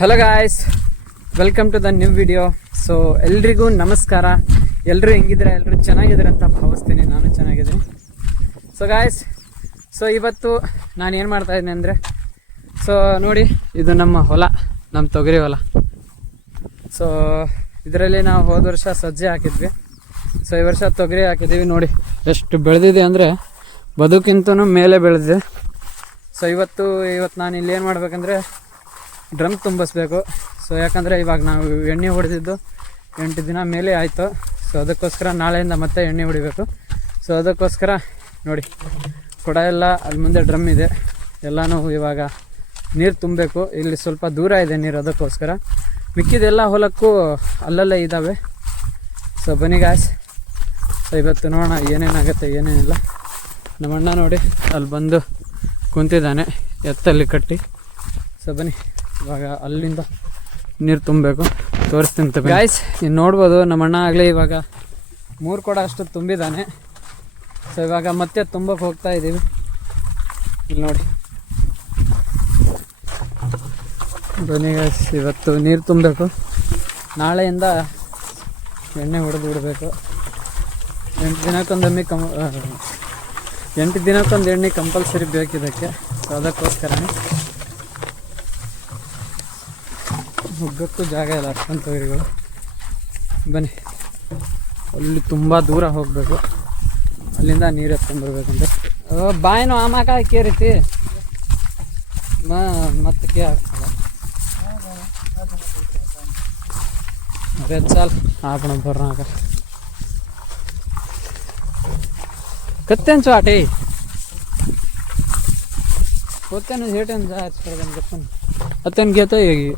Hello guys welcome to the new video so ಎಲ್ರಿಗೂ ನಮಸ್ಕಾರ. ಎಲ್ಲರೂ ಹೆಂಗಿದ್ರೆ ಎಲ್ಲರೂ ಚೆನ್ನಾಗಿದ್ದಾರೆ ಅಂತ ಭಾವಿಸ್ತೀನಿ. ನಾನು ಚೆನ್ನಾಗಿದ್ದೀನಿ. ಸೊ ಗಾಯ್ಸ್ ಸೊ ಇವತ್ತು ನಾನು ಏನು ಮಾಡ್ತಾ ಇದ್ದೀನಿ ಅಂದರೆ ಸೊ ನೋಡಿ, ಇದು ನಮ್ಮ ಹೊಲ, ನಮ್ಮ ತೊಗರಿ ಹೊಲ. ಸೊ ಇದರಲ್ಲಿ ನಾವು ಹೋದ ವರ್ಷ ಸಜ್ಜೆ ಹಾಕಿದ್ವಿ. ಸೊ ಈ ವರ್ಷ ತೊಗರಿ ಹಾಕಿದ್ದೀವಿ. ನೋಡಿ, ಎಷ್ಟು ಬೆಳೆದಿದೆ ಅಂದರೆ ಬದುಕಿಂತನೂ ಮೇಲೆ ಬೆಳೆದಿದೆ. ಸೊ ಇವತ್ತು ಇವತ್ತು ನಾನು ಇಲ್ಲಿ ಏನು ಮಾಡ್ಬೇಕಂದ್ರೆ ಡ್ರಮ್ ತುಂಬಿಸ್ಬೇಕು. ಸೊ ಯಾಕಂದರೆ ಇವಾಗ ನಾವು ಎಣ್ಣೆ ಹೊಡೆದಿದ್ದು ಎಂಟು ದಿನ ಮೇಲೆ ಆಯಿತು. ಸೊ ಅದಕ್ಕೋಸ್ಕರ ನಾಳೆಯಿಂದ ಮತ್ತೆ ಎಣ್ಣೆ ಹೊಡಿಬೇಕು. ಸೊ ಅದಕ್ಕೋಸ್ಕರ ನೋಡಿ, ಕೊಡ ಎಲ್ಲ ಅಲ್ಲಿ ಮುಂದೆ ಡ್ರಮ್ ಇದೆ. ಎಲ್ಲನೂ ಇವಾಗ ನೀರು ತುಂಬಬೇಕು. ಇಲ್ಲಿ ಸ್ವಲ್ಪ ದೂರ ಇದೆ ನೀರು ಅದಕ್ಕೋಸ್ಕರ. ಮಿಕ್ಕಿದೆಲ್ಲ ಹೊಲಕ್ಕೂ ಅಲ್ಲಲ್ಲೇ ಇದ್ದಾವೆ ಸೊ ಬನ್ನಿ ಗಾಯ್ಸ್ ಸೊ ಇವತ್ತು ನೋಡೋಣ ಏನೇನಾಗುತ್ತೆ ಏನೇನಿಲ್ಲ ನಮ್ಮಣ್ಣ ನೋಡಿ, ಅಲ್ಲಿ ಬಂದು ಕುಂತಿದ್ದಾನೆ, ಎತ್ತಲ್ಲಿ ಕಟ್ಟಿ. ಸೊ ಬನ್ನಿ. ಇವಾಗ ಅಲ್ಲಿಂದ ನೀರು ತುಂಬಬೇಕು. ತೋರಿಸ್ತೀನಿ ಗಾಯ್ಸ್ ಇನ್ನು ನೋಡ್ಬೋದು, ನಮ್ಮ ಅಣ್ಣ ಆಗಲೇ ಇವಾಗ ಮೂರು ಕೊಡ ಅಷ್ಟು ತುಂಬಿದ್ದಾನೆ ಸೊ ಇವಾಗ ಮತ್ತೆ ತುಂಬಕ್ಕೆ ಹೋಗ್ತಾ ಇದ್ದೀವಿ ಇಲ್ಲಿ ನೋಡಿ. ಬನ್ನಿ ಗಾಯ್ಸ್ ಇವತ್ತು ನೀರು ತುಂಬಬೇಕು. ನಾಳೆಯಿಂದ ಎಣ್ಣೆ ಹೊಡೆದು ಬಿಡಬೇಕು. ಎಂಟು ದಿನಕ್ಕೊಂದೊಮ್ಮೆ ಕಮ್ ಎಂಟು ದಿನಕ್ಕೊಂದು ಎಣ್ಣೆ ಕಂಪಲ್ಸರಿ ಬೇಕಿದ್ದಕ್ಕೆ. ಸೊ ಅದಕ್ಕೋಸ್ಕರನೇ. ಹೋಗೋಕ್ಕೂ ಜಾಗ ಇಲ್ಲ ಅಷ್ಟೊಂದು ತೊಗರಿಗಳು ಬನ್ನಿ ಅಲ್ಲಿ ತುಂಬ ದೂರ ಹೋಗಬೇಕು ಅಲ್ಲಿಂದ ನೀರು ಎತ್ಕೊಂಡ್ಬರ್ಬೇಕಂತ ಬಾಯಿನೂ ಆಮಾಕ ಕೇರಿತಿ ಮತ್ತೆ ಕೇ ಹಾಕ್ತಲ್ಲ ಅದೇ ಚಾಲ್ ಹಾಕೋಣ ಬರ್ನಾಕ ಕತ್ತೆಂಚು ಆಟಿ ಕೊತ್ತೇನು ಹೇಟೇನು ಜಾಸ್ತಿ ಅತ್ತೇನು ಗೇತ ಹೇಗೆ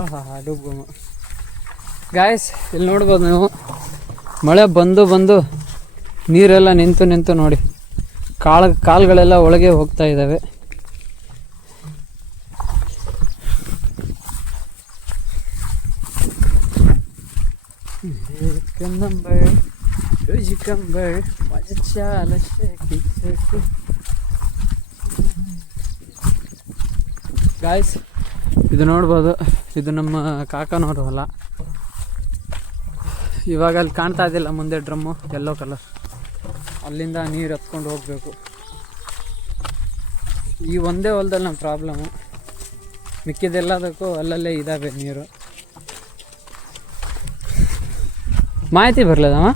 ಆಹಾ ಇಲ್ಲಿ ನೋಡ್ಬೋದು ನೀವು. ಮಳೆ ಬಂದು ಬಂದು ನೀರೆಲ್ಲ ನಿಂತು ನಿಂತು ನೋಡಿ. ಕಾಳು, ಕಾಲುಗಳೆಲ್ಲ ಒಳಗೆ ಹೋಗ್ತಾ ಇದ್ದಾವೆ. ಕಂದಂಬ ಮಜಾ ಗಾಯ್ಸ್ ಇದು ನೋಡ್ಬೋದು, ಇದು ನಮ್ಮ ಕಾಕನವರು ಹೊಲ. ಇವಾಗ ಅಲ್ಲಿ ಕಾಣ್ತಾ ಇದ್ದಿಲ್ಲ ಮುಂದೆ ಡ್ರಮ್ಮು ಎಲ್ಲೋ ಕಲರ್ ಅಲ್ಲಿಂದ ನೀರು ಹತ್ಕೊಂಡು ಹೋಗಬೇಕು. ಈ ಒಂದೇ ಹೊಲದಲ್ಲಿ ನಮ್ಮ ಪ್ರಾಬ್ಲಮ್ಮು ಮಿಕ್ಕಿದೆಲ್ಲದಕ್ಕೂ ಅಲ್ಲಲ್ಲೇ ಇದ್ದಾವೆ ನೀರು. ಮಾಹಿತಿ ಬರಲದಮ್ಮ?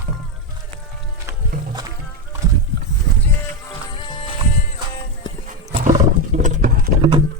मत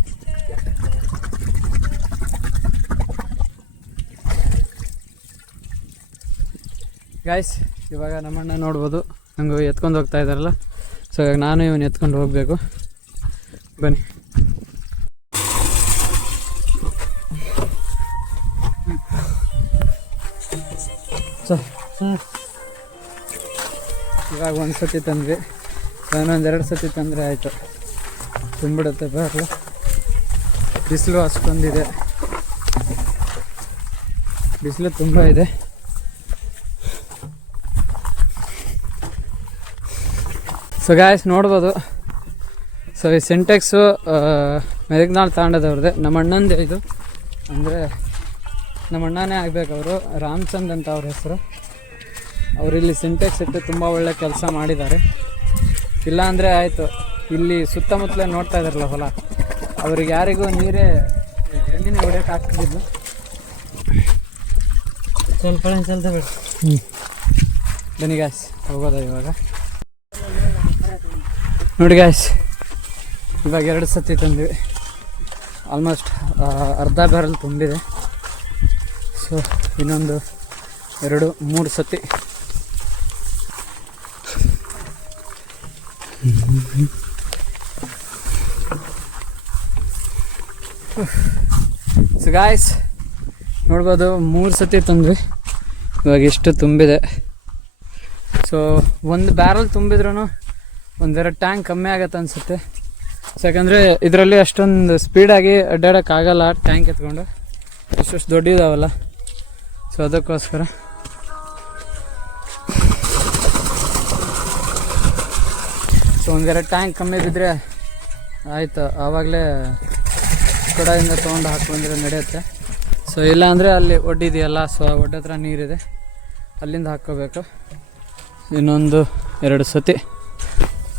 ಗಾಯ್ಸ್ ಇವಾಗ ನಮ್ಮಣ್ಣ ನೋಡ್ಬೋದು. ನಂಗೆ ಎತ್ಕೊಂಡು ಹೋಗ್ತಾ ಇದ್ದಾರಲ್ಲ. ಸೊ ಇವಾಗ ನಾನು ಇವನು ಎತ್ಕೊಂಡು ಹೋಗಬೇಕು. ಬನ್ನಿ. ಸೊ ಇವಾಗ ಒಂದು ಸತಿ ತಂದ್ವಿ. ಇನ್ನೊಂದು ಎರಡು ಸತಿ ತಂದರೆ ಆಯಿತು. ತುಂಬಿಡುತ್ತೆ ಬರಲ್ಲ ಬಿಸಿಲು ಅಷ್ಟೊಂದಿದೆ. ಬಿಸಿಲು ತುಂಬ ಇದೆ. ಸೊ ಗಾಯಸ್ ನೋಡ್ಬೋದು. ಸೊ ಈ ಸಿಂಟೆಕ್ಸು ಮೆದಗ್ನಾಳ್ ತಾಂಡದವ್ರದ್ದೆ ನಮ್ಮ ಅಣ್ಣಂದೇ ಇದು. ಅಂದರೆ ನಮ್ಮ ಅಣ್ಣನೇ ಆಗ್ಬೇಕು ಅವರು. ರಾಮಚಂದ್ ಅಂತ ಅವ್ರ ಹೆಸರು. ಅವರು ಇಲ್ಲಿ ಸಿಂಟೆಕ್ಸ್ ಇಟ್ಟು ತುಂಬ ಒಳ್ಳೆ ಕೆಲಸ ಮಾಡಿದ್ದಾರೆ. ಇಲ್ಲ ಅಂದರೆ ಆಯಿತು. ಇಲ್ಲಿ ಸುತ್ತಮುತ್ತಲೇ ನೋಡ್ತಾ ಇದ್ದಾರಲ್ಲ ಹೊಲ. ಅವ್ರಿಗೆ ಯಾರಿಗೂ ನೀರೇ ಎಣ್ಣಿನ ಹೊಡೆಯಕ್ಕೆ ಆಗ್ತಿದ್ದಿಲ್ಲ. ಸ್ವಲ್ಪ ಸ್ವಲ್ಪ ಹ್ಞೂ ಬನ್ನಿ ಗಾಯ್ಸ್ ಹೋಗೋದ ಇವಾಗ? ನೋಡಿ ಗಾಯ್ಸ್ ಇವಾಗ ಎರಡು ಸತಿ ತಂದ್ವಿ. ಆಲ್ಮೋಸ್ಟ್ ಅರ್ಧ ಬ್ಯಾರಲ್ ತುಂಬಿದೆ. ಸೊ ಇನ್ನೊಂದು ಎರಡು, ಮೂರು ಸತಿ. ಸೊ ಗಾಯ್ಸ್ ನೋಡ್ಬೋದು ಮೂರು ಸತಿ ತಂದ್ವಿ. ಇವಾಗ ಎಷ್ಟು ತುಂಬಿದೆ. ಸೊ ಒಂದು ಬ್ಯಾರಲ್ ತುಂಬಿದ್ರೂ ಒಂದೆರಡು ಟ್ಯಾಂಕ್ ಕಮ್ಮಿ ಆಗತ್ತೆ ಅನಿಸುತ್ತೆ. ಯಾಕಂದರೆ ಇದರಲ್ಲಿ ಅಷ್ಟೊಂದು ಸ್ಪೀಡಾಗಿ ಅಡ್ಡಾಡೋಕ್ಕಾಗಲ್ಲ ಟ್ಯಾಂಕ್ ಎತ್ಕೊಂಡು. ಎಷ್ಟಷ್ಟು ದೊಡ್ಡ ಇದಾವಲ್ಲ. ಸೊ ಅದಕ್ಕೋಸ್ಕರ. ಸೊ ಒಂದೆರಡು ಟ್ಯಾಂಕ್ ಕಮ್ಮಿ ಬಿದ್ದರೆ ಆಯಿತು. ಆವಾಗಲೇ ಕೊಡದಿಂದ ತೊಗೊಂಡು ಹಾಕೊಂಡ್ರೆ ನಡೆಯುತ್ತೆ. ಸೊ ಇಲ್ಲ ಅಂದರೆ ಅಲ್ಲಿ ಒಡ್ಡಿದೆಯಲ್ಲ. ಸೊ ಆ ಒಡ್ಡ ಹತ್ರ ನೀರಿದೆ. ಅಲ್ಲಿಂದ ಹಾಕ್ಕೋಬೇಕು. ಇನ್ನೊಂದು ಎರಡು ಸತಿ.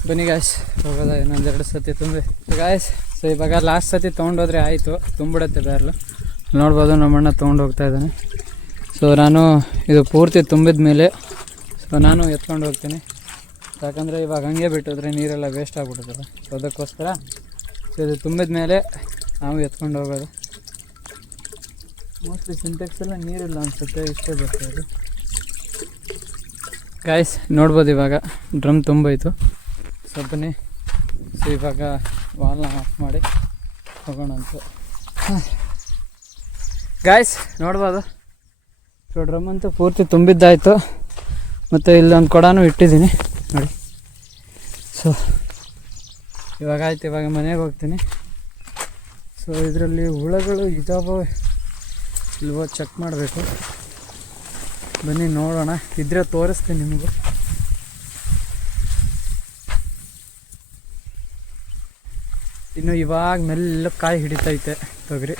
ಬನ್ನಿ ಗಾಯ್ಸ್ ಹೋಗೋದ? ಇನ್ನೊಂದು ಎರಡು ಸತಿ ತುಂಬಿ ಗಾಯ್ಸ್ ಸೊ ಇವಾಗ ಲಾಸ್ಟ್ ಸತಿ ತೊಗೊಂಡೋದ್ರೆ ಆಯಿತು. ತುಂಬಿಡುತ್ತೆ ಬ್ಯಾರ್ಲು ನೋಡ್ಬೋದು ನಮ್ಮಣ್ಣ ತೊಗೊಂಡು ಹೋಗ್ತಾ ಇದ್ದಾನೆ. ಸೊ ನಾನು ಇದು ಪೂರ್ತಿ ತುಂಬಿದ ಮೇಲೆ ಸೊ ನಾನು ಎತ್ಕೊಂಡು ಹೋಗ್ತೀನಿ. ಯಾಕಂದರೆ ಇವಾಗ ಹಂಗೆ ಬಿಟ್ಟಿದ್ರೆ ನೀರೆಲ್ಲ ವೇಸ್ಟ್ ಆಗಿಬಿಡುತ್ತಲ್ಲ. ಸೊ ಅದಕ್ಕೋಸ್ಕರ ಸೊ ಇದು ತುಂಬಿದ ಮೇಲೆ ನಾವು ಎತ್ಕೊಂಡು ಹೋಗೋದು. ಮೋಸ್ಟ್ಲಿ ಸಿಂಟೆಕ್ಸೆಲ್ಲ ನೀರಿಲ್ಲ ಅನಿಸುತ್ತೆ, ಇಷ್ಟೇ ಬರ್ತದೆ ಗಾಯ್ಸ್ ನೋಡ್ಬೋದು ಇವಾಗ ಡ್ರಮ್ ತುಂಬೈತು ಸೊ ಸೊ ಇವಾಗ ವಾಲ್ನ ಆಫ್ ಮಾಡಿ ಹೋಗೋಣಂತ ಗಾಯ್ಸ್ ನೋಡ್ಬೋದು? ಸೊ ಡ್ರಮ್ ಅಂತೂ ಪೂರ್ತಿ ತುಂಬಿದ್ದಾಯಿತು. ಮತ್ತು ಇಲ್ಲೊಂದು ಕೊಡನೂ ಇಟ್ಟಿದ್ದೀನಿ. ನೋಡಿ. ಸೊ ಇವಾಗ ಆಯ್ತು, ಇವಾಗ ಮನೆಗೆ ಹೋಗ್ತೀನಿ. ಸೊ ಇದರಲ್ಲಿ ಹುಳಗಳು ಇದಾವೋ ಇಲ್ವೋ ಚೆಕ್ ಮಾಡಬೇಕು. ಬನ್ನಿ, ನೋಡೋಣ. ಇದ್ರೆ ತೋರಿಸ್ತೀನಿ ನಿಮಗೂ. ಇನ್ನು ಇವಾಗ ಮೆಲ್ಲ ಕಾಯಿ ಹಿಡಿತೈತೆ, ತೊಗರಿ.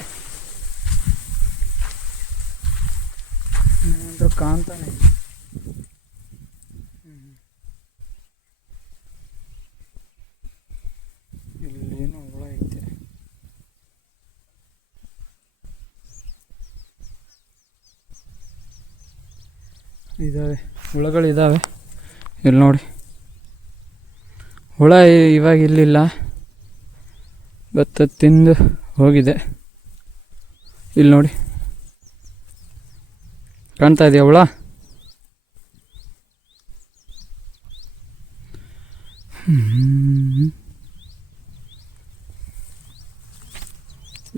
ಏನಾದ್ರು ಕಾಣ್ತಾನೆ ಹುಳ ಐತೆ. ಹುಳಗಳಿದ್ದಾವೆ ಇಲ್ಲಿ ನೋಡಿ. ಹುಳ ಇವಾಗ ಇಲ್ಲಿಲ್ಲ. ಭತ್ತ ತಿಂದು ಹೋಗಿದೆ. ಇಲ್ಲಿ ನೋಡಿ. ಕಾಣ್ತಾ ಇದೆಯಾ ಅವಳ?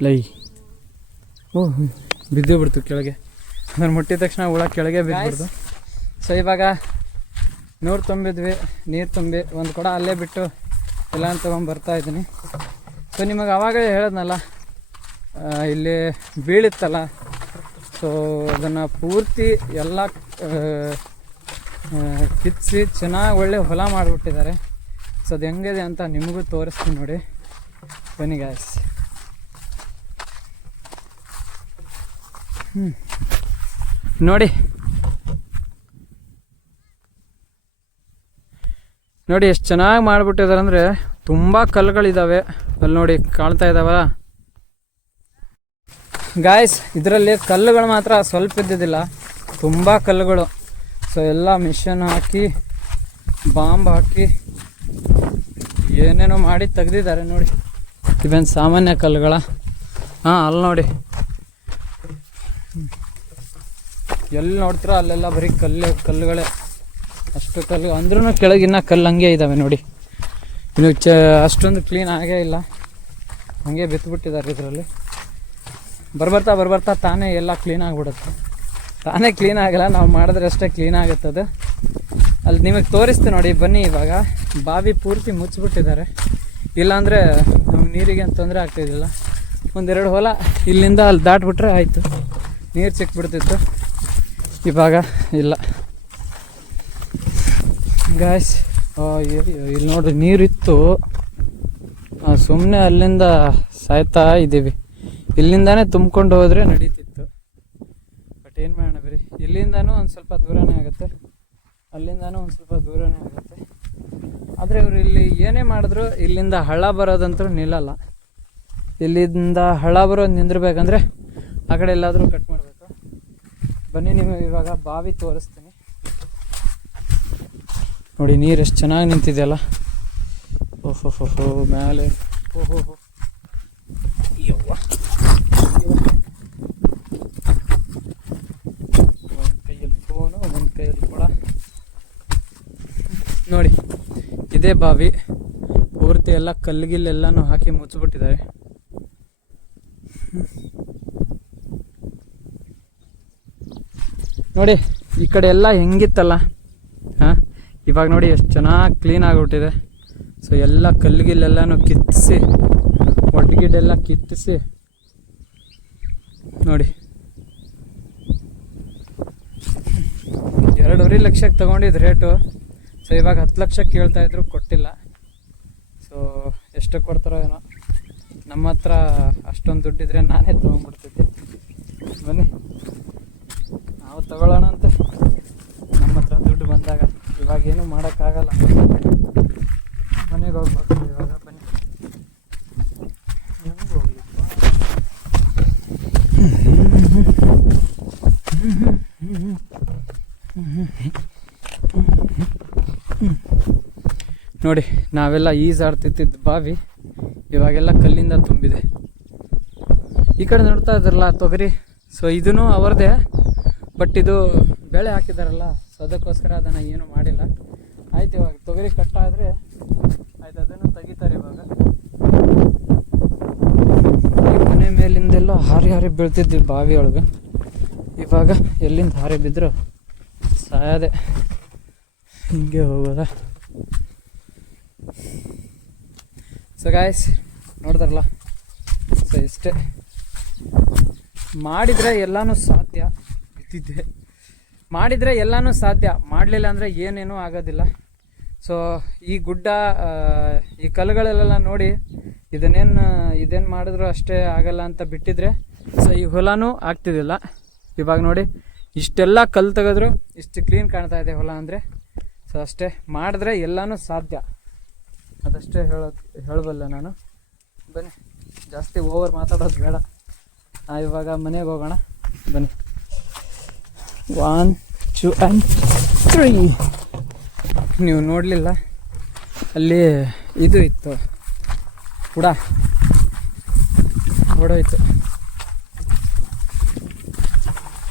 ಲೈ. ಓ ಬಿದ್ದು ಬಿಡ್ತು ಕೆಳಗೆ. ನಾನು ಮುಟ್ಟಿದ ತಕ್ಷಣ ಹುಳ ಕೆಳಗೆ ಬಿದ್ದು ಸೊ ಇವಾಗ ನೂರು ತುಂಬಿದ್ವಿ ನೀರು ತುಂಬಿ ಒಂದು ಕೊಡ ಅಲ್ಲೇ ಬಿಟ್ಟು ಎಲ್ಲ ತೊಗೊಂಡು ಬರ್ತಾ ಇದ್ದೀನಿ. ಸೊ ನಿಮಗೆ ಅವಾಗ ಹೇಳಿದ್ನಲ್ಲ ಇಲ್ಲಿ ಬೀಳಿತ್ತಲ್ಲ. ಸೊ ಅದನ್ನು ಪೂರ್ತಿ ಎಲ್ಲ ಕಿತ್ತಿಸಿ ಚೆನ್ನಾಗಿ ಒಳ್ಳೆ ಹೊಲ ಮಾಡಿಬಿಟ್ಟಿದ್ದಾರೆ. ಸೊ ಅದು ಹೆಂಗಿದೆ ಅಂತ ನಿಮಗೂ ತೋರಿಸ್ತೀನಿ ನೋಡಿ. ಬನ್ನಿ ಗಾಯ್ಸ್ ಹ್ಞೂ ನೋಡಿ. ನೋಡಿ, ಎಷ್ಟು ಚೆನ್ನಾಗಿ ಮಾಡಿಬಿಟ್ಟಿದ್ದಾರೆ ಅಂದರೆ ತುಂಬ ಕಲ್ಲುಗಳಿದ್ದಾವೆ ಅಲ್ಲಿ ನೋಡಿ, ಕಾಣ್ತಾ ಇದ್ದಾವಲ್ಲ ಗಾಯ್ಸ್ ಇದರಲ್ಲಿ ಕಲ್ಲುಗಳು ಮಾತ್ರ ಸ್ವಲ್ಪ ಇದ್ದಿದ್ದಿಲ್ಲ. ತುಂಬ ಕಲ್ಲುಗಳು. ಸೊ ಎಲ್ಲ ಮಿಷನ್ ಹಾಕಿ, ಬಾಂಬ್ ಹಾಕಿ, ಏನೇನೋ ಮಾಡಿ ತೆಗ್ದಿದ್ದಾರೆ ನೋಡಿ. ಇವೇನು ಸಾಮಾನ್ಯ ಕಲ್ಲುಗಳ. ಹಾಂ, ಅಲ್ಲಿ ನೋಡಿ. ಎಲ್ಲಿ ನೋಡ್ತೀರೋ ಅಲ್ಲೆಲ್ಲ ಬರೀ ಕಲ್ಲು, ಕಲ್ಲುಗಳೇ. ಅಷ್ಟು ಕಲ್ಲು ಅಂದ್ರೂ ಕೆಳಗಿನ್ನ ಕಲ್ಲು ಹಂಗೆ ಇದ್ದಾವೆ ನೋಡಿ. ಇನ್ನು ಚ, ಅಷ್ಟೊಂದು ಕ್ಲೀನ್ ಆಗೇ ಇಲ್ಲ. ಹಂಗೆ ಬಿತ್ಬಿಟ್ಟಿದ್ದಾರೆ ಇದರಲ್ಲಿ. ಬರ್ಬರ್ತಾ ಬರ್ಬರ್ತಾ ತಾನೇ ಎಲ್ಲ ಕ್ಲೀನ್ ಆಗಿಬಿಡುತ್ತೆ. ತಾನೇ ಕ್ಲೀನ್ ಆಗಲ್ಲ, ನಾವು ಮಾಡಿದ್ರೆ ಅಷ್ಟೇ ಕ್ಲೀನ್ ಆಗುತ್ತೆ ಅದು. ಅಲ್ಲಿ ನಿಮಗೆ ತೋರಿಸ್ತೀನಿ ನೋಡಿ, ಬನ್ನಿ ಇವಾಗ. ಬಾವಿ ಪೂರ್ತಿ ಮುಚ್ಚಿಬಿಟ್ಟಿದ್ದಾರೆ. ಇಲ್ಲಾಂದರೆ ನಮ್ಗೆ ನೀರಿಗೆ ತೊಂದರೆ ಆಗ್ತಿದ್ದಿಲ್ಲ. ಒಂದೆರಡು ಹೊಲ ಇಲ್ಲಿಂದ ಅಲ್ಲಿ ದಾಟ್ಬಿಟ್ರೆ ಆಯಿತು. ನೀರು ಸಿಕ್ಬಿಡ್ತಿತ್ತು. ಇವಾಗ ಇಲ್ಲ. ಗಾಯ್ಸ್ ಇಲ್ಲಿ ನೋಡ್ರಿ, ನೀರಿತ್ತು. ಸುಮ್ಮನೆ ಅಲ್ಲಿಂದ ಸಾಯ್ತಾ ಇದ್ದೀವಿ. ಇಲ್ಲಿಂದಾನೇ ತುಂಬ್ಕೊಂಡು ಹೋದರೆ ನಡೀತಿತ್ತು. ಬಟ್ ಏನು ಮಾಡೋಣ ಬಿಡಿ? ಇಲ್ಲಿಂದಾನೂ ಒಂದು ಸ್ವಲ್ಪ ದೂರನೇ ಆಗುತ್ತೆ. ಅಲ್ಲಿಂದಾನೂ ಒಂದು ಸ್ವಲ್ಪ ದೂರನೇ ಆಗುತ್ತೆ. ಆದರೆ ಇವರು ಇಲ್ಲಿ ಏನೇ ಮಾಡಿದ್ರು ಇಲ್ಲಿಂದ ಹಳ್ಳ ಬರೋದಂತೂ ನಿಲ್ಲಲ್ಲ. ಇಲ್ಲಿಂದ ಹಳ್ಳ ಬರೋದು ನಿಂದಿರ್ಬೇಕಂದ್ರೆ ಆ ಕಡೆ ಎಲ್ಲಾದರೂ ಕಟ್ ಮಾಡಬೇಕು. ಬನ್ನಿ, ನಿಮಗೆ ಇವಾಗ ಬಾವಿ ತೋರಿಸ್ತೀನಿ. ನೋಡಿ, ನೀರು ಎಷ್ಟು ಚೆನ್ನಾಗಿ ನಿಂತಿದೆಯಲ್ಲ. ಓಹೋಹೋಹೋ ಮೇಲೆ ಓಹೋ ಹೋ ಯವ್ವ. ಒಂದು ಕೈಯಲ್ಲಿ ಫೋನು ಒಂದು ಕೈಯಲ್ಲಿ ಕೊಡ ನೋಡಿ, ಇದೇ ಬಾವಿ. ಪೂರ್ತಿ ಎಲ್ಲ ಕಲ್ಲಿಗಿಲ್ಲೆಲ್ಲನೂ ಹಾಕಿ ಮುಚ್ಚಿಬಿಟ್ಟಿದ್ದಾರೆ ನೋಡಿ, ಈ ಕಡೆ ಎಲ್ಲ ಹೆಂಗಿತ್ತಲ್ಲ. ಇವಾಗ ನೋಡಿ ಎಷ್ಟು ಚೆನ್ನಾಗಿ ಕ್ಲೀನ್ ಆಗಿಬಿಟ್ಟಿದೆ. ಸೊ ಎಲ್ಲ ಕಲ್ಲುಗಿಲ್ಲೆಲ್ಲನೂ ಕಿತ್ತಿಸಿ ಒಟ್ಟಿಗಿಡ್ಡೆಲ್ಲ ಕಿತ್ತಿಸಿ, ನೋಡಿ. ಎರಡೂವರೆ ಲಕ್ಷಕ್ಕೆ ತೊಗೊಂಡಿದ್ದು ರೇಟು ಸೊ ಇವಾಗ ಹತ್ತು ಲಕ್ಷ ಕೇಳ್ತಾ ಇದ್ರು, ಕೊಟ್ಟಿಲ್ಲ. ಸೊ ಎಷ್ಟು ಕೊಡ್ತಾರೋ ಏನೋ. ನಮ್ಮ ಹತ್ರ ಅಷ್ಟೊಂದು ದುಡ್ಡಿದ್ರೆ ನಾನೇ ತೊಗೊಂಡ್ಬಿಡ್ತಿದ್ದೆ. ಬನ್ನಿ. ನಾವು ತಗೊಳ್ಳೋಣ ಅಂತ. ನಮ್ಮ ಹತ್ರ ದುಡ್ಡು ಬಂದಾಗ. ಇವಾಗ ಏನು ಮಾಡೋಕ್ಕಾಗಲ್ಲ. ಮನೆಗೆ ಹೋಗ್ಬೇಕು ಇವಾಗ, ಬನ್ನಿ? ನೋಡಿ, ನಾವೆಲ್ಲ ಈಜಾಡ್ತಿದ್ದ ಬಾವಿ ಇವಾಗೆಲ್ಲ ಕಲ್ಲಿಂದ ತುಂಬಿದೆ. ಈ ಕಡೆ ನೋಡ್ತಾ ಇದ್ರಲ್ಲ ತೊಗರಿ. ಸೊ ಇದೂ ಅವರದೇ ಬಟ್ ಇದು ಬೆಳೆ ಹಾಕಿದಾರಲ್ಲ. ಅದಕ್ಕೋಸ್ಕರ ಅದನ್ನು ಏನು ಮಾಡಿಲ್ಲ. ಆಯ್ತು ಇವಾಗ ತೊಗರಿ ಕಟ್ಟಾದರೆ ಆಯ್ತು, ಅದನ್ನು ತೆಗಿತಾರೆ ಇವಾಗ. ಮನೆ ಮೇಲಿಂದೆಲ್ಲ ಹಾರಿ ಹಾರಿ ಬೀಳ್ತಿದ್ವಿ ಬಾವಿ ಒಳಗೆ ಇವಾಗ ಎಲ್ಲಿಂದ ಹಾರಿ ಬಿದ್ದರು ಸಾಯದೆ. ಹಿಂಗೆ ಹೋಗೋದ. ಸೊ ಗಾಯ್ಸ್ ನೋಡಿದ್ರಲ್ಲ ಸೊ ಇಷ್ಟೇ. ಮಾಡಿದರೆ ಎಲ್ಲನೂ ಸಾಧ್ಯ. ಬಿದ್ದಿದ್ದೆ. ಮಾಡಿದರೆ ಎಲ್ಲನೂ ಸಾಧ್ಯ. ಮಾಡಲಿಲ್ಲ ಅಂದರೆ ಏನೇನೂ ಆಗೋದಿಲ್ಲ. ಸೊ ಈ ಗುಡ್ಡ ಈ ಕಲ್ಲುಗಳಲ್ಲೆಲ್ಲ ನೋಡಿ ಇದನ್ನೇನು ಇದೇನು ಮಾಡಿದ್ರು ಅಷ್ಟೇ ಆಗಲ್ಲ ಅಂತ ಬಿಟ್ಟಿದ್ರೆ, ಸೊ, ಈ ಹೊಲನೂ ಆಗ್ತಿದ್ದಿಲ್ಲ ಇವಾಗ ನೋಡಿ, ಇಷ್ಟೆಲ್ಲ ಕಲ್ಲು ತೆಗೆದ್ರು, ಇಷ್ಟು ಕ್ಲೀನ್ ಕಾಣ್ತಾ ಇದೆ ಹೊಲ ಅಂದರೆ. ಸೊ ಅಷ್ಟೇ. ಮಾಡಿದ್ರೆ ಎಲ್ಲನೂ ಸಾಧ್ಯ. ಅದಷ್ಟೇ ಹೇಳೋ, ಹೇಳಬಲ್ಲೆ ನಾನು. ಬನ್ನಿ. ಜಾಸ್ತಿ ಓವರ್ ಮಾತಾಡೋದು ಬೇಡ. ಇವಾಗ ಮನೆಗೆ ಹೋಗೋಣ. ಬನ್ನಿ. ಒನ್ ಟು ಆ್ಯಂಡ್ ತ್ರೀ ನೀವು ನೋಡಲಿಲ್ಲ? ಅಲ್ಲಿ ಇದು ಇತ್ತು. ಕೂಡ. ಹೊಡೋಯ್ತು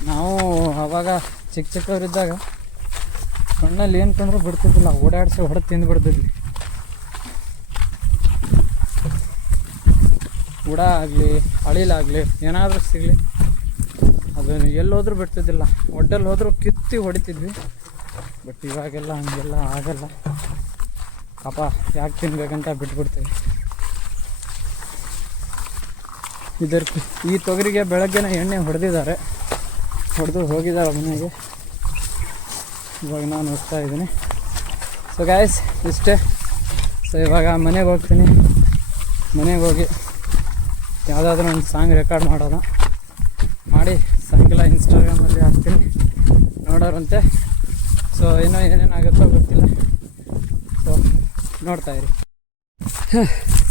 ನಾವು ಅವಾಗ ಚಿಕ್ಕ ಚಿಕ್ಕವರಿದ್ದಾಗ ಕಣ್ಣಲ್ಲಿ ಏನು ಕಂಡ್ರು ಬಿಡ್ತಿದ್ದಿಲ್ಲ. ಓಡಾಡಿಸಿ ಹೊಡೆದು ತಿಂದು ಬಿಡ್ತಿದ್ವಿ. ಆಗಲಿ ಅಳಿಲಾಗಲಿ ಏನಾದರೂ ಸಿಗಲಿ. ಅದನ್ನು ಎಲ್ಲೋದ್ರೂ ಬಿಡ್ತಿದ್ದಿಲ್ಲ. ಒಡ್ಡಲ್ಲಿ ಹೋದರೂ ಕಿತ್ತಿ ಹೊಡಿತಿದ್ವಿ. ಬಟ್ ಇವಾಗೆಲ್ಲ ಹಂಗೆಲ್ಲ ಆಗಲ್ಲ. ಪಾಪ ಯಾಕೆ ತಿನ್ಬೇಕಂತ ಬಿಟ್ಬಿಡ್ತೀವಿ. ಇದರ ಈ ತೊಗರಿಗೆ ಬೆಳಗ್ಗೆನೇ ಎಣ್ಣೆ ಹೊಡೆದಿದ್ದಾರೆ. ಹೊಡೆದು ಹೋಗಿದ್ದಾರೆ ಮನೆಗೆ. ಇವಾಗ ನಾನು ಹೋಗ್ತಾ ಇದ್ದೀನಿ. ಸೊ ಗಾಯ್ಸ್ ಇಷ್ಟೇ. ಸೊ ಇವಾಗ ಮನೆಗೆ ಹೋಗ್ತೀನಿ. ಮನೆಗೆ ಹೋಗಿ ಯಾವುದಾದ್ರೂ ಒಂದು ಸಾಂಗ್ ರೆಕಾರ್ಡ್ ಮಾಡೋಣ. ಮಾಡಿ. ಸಾಯಂಕಾಲ ಇನ್ಸ್ಟಾಗ್ರಾಮಲ್ಲಿ ಹಾಕ್ತೀನಿ. ನೋಡೋರಂತೆ. ಸೊ ಇನ್ನೂ ಏನೇನಾಗುತ್ತೋ ಗೊತ್ತಿಲ್ಲ. ಸೊ ನೋಡ್ತಾ ಇರಿ.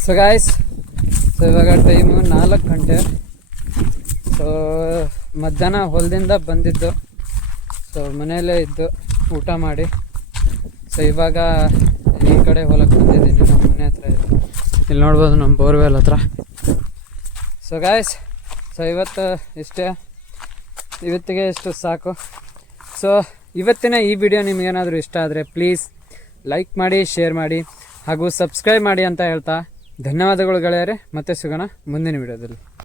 ಸೊ ಗಾಯ್ಸ್ ಸೊ ಇವಾಗ ಟೈಮು ನಾಲ್ಕು ಗಂಟೆ. ಸೊ ಮಧ್ಯಾಹ್ನ ಹೊಲದಿಂದ ಬಂದಿದ್ದು. ಸೊ ಮನೆಯಲ್ಲೇ ಇದ್ದು ಊಟ ಮಾಡಿ. ಸೊ ಇವಾಗ ಈ ಕಡೆ ಹೊಲಕ್ಕೆ ಬಂದಿದ್ದೀನಿ. ನಮ್ಮ ಮನೆ ಹತ್ರ ಇಲ್ಲಿ ನೋಡ್ಬೋದು ನಮ್ಮ ಬೋರ್ವೆಲ್ ಹತ್ರ. ಸೊ ಗಾಯ್ಸ್ ಸೊ ಇವತ್ತು ಇಷ್ಟೇ. ಇವತ್ತಿಗೆ ಇಷ್ಟು, ಸಾಕು. ಸೊ ಇವತ್ತಿನ ಈ ವಿಡಿಯೋ ನಿಮಗೇನಾದರೂ ಇಷ್ಟ ಆದರೆ ಪ್ಲೀಸ್ ಲೈಕ್ ಮಾಡಿ ಶೇರ್ ಮಾಡಿ, ಹಾಗೂ ಸಬ್ಸ್ಕ್ರೈಬ್ ಮಾಡಿ ಅಂತ ಹೇಳ್ತಾ ಧನ್ಯವಾದಗಳು ಗೆಳೆಯರೆ. ಮತ್ತೆ ಸಿಗೋಣ ಮುಂದಿನ ವಿಡಿಯೋದಲ್ಲಿ